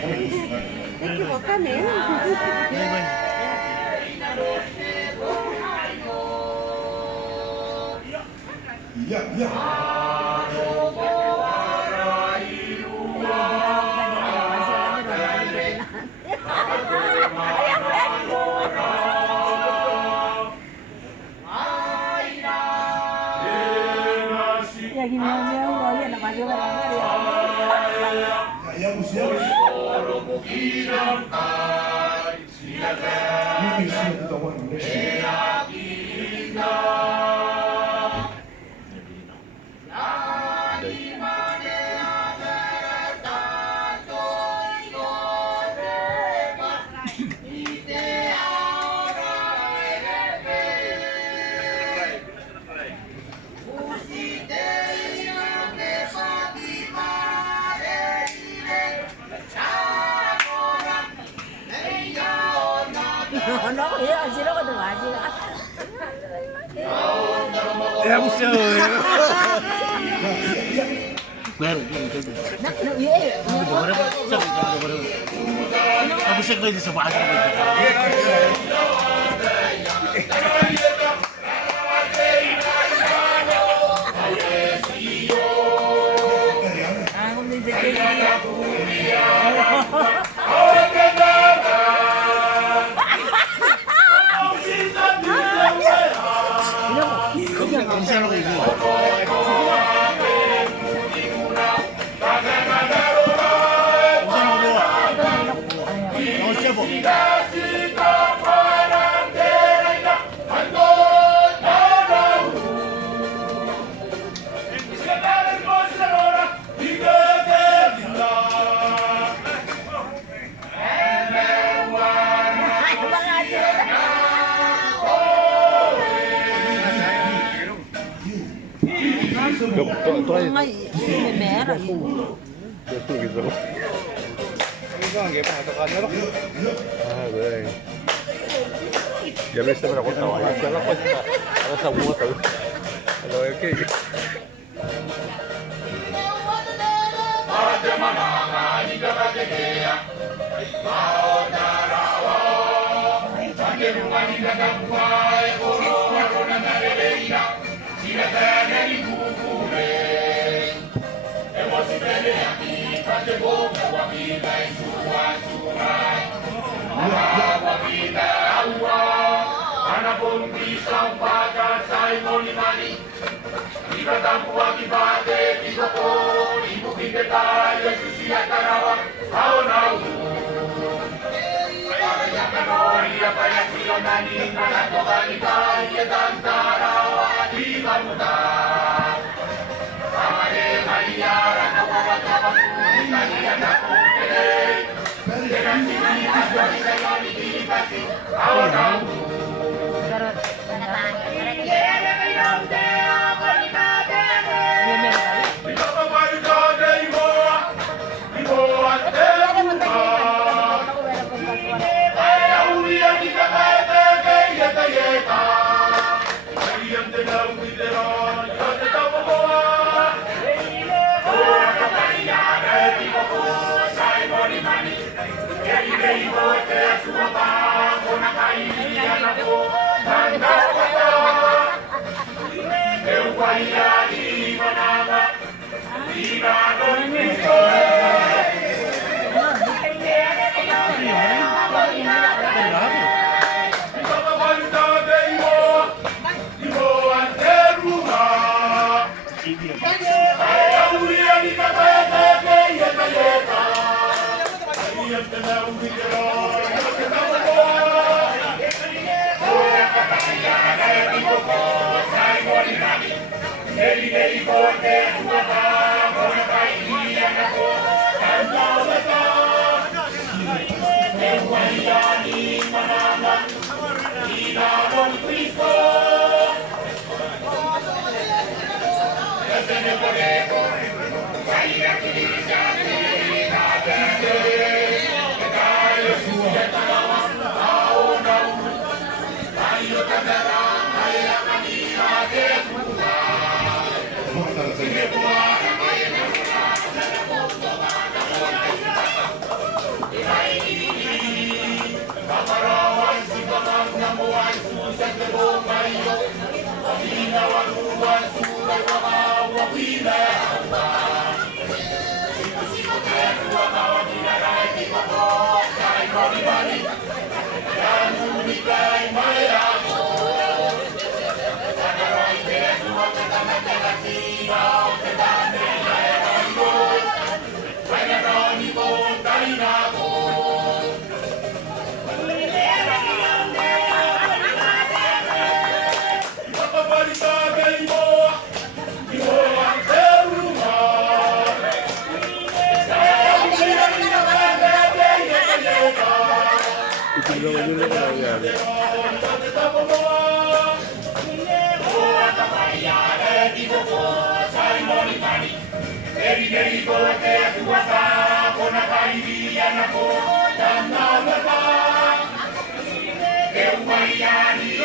Equivoca mesmo. Ya, ya. Ya gimana ya Allah ya nama dia orang ya. Ya, musia. Ini sih kita mau Nó hiểu gì đó có được gì đó. Em chơi. Meron din ito. Nó iya. Kamu sih lagi sa bahay. Aku ni jadi. Mẹ rồi. Giờ mình xem là con tàu hay cho nó có nó xong mua tự rồi cái Anapun pisang pada Simon Mani, jika tampu akibatnya tiga pun ibu kita tanya susia tarawak kau tahu. Ayah kanori apa yang kau nani mana kau kita ia dan tarawak di kamuta. Kamare Maria rana bawa bawa kuni kani anak kene. Dengan sini asal saya dikasih kau tahu. Che un guagliani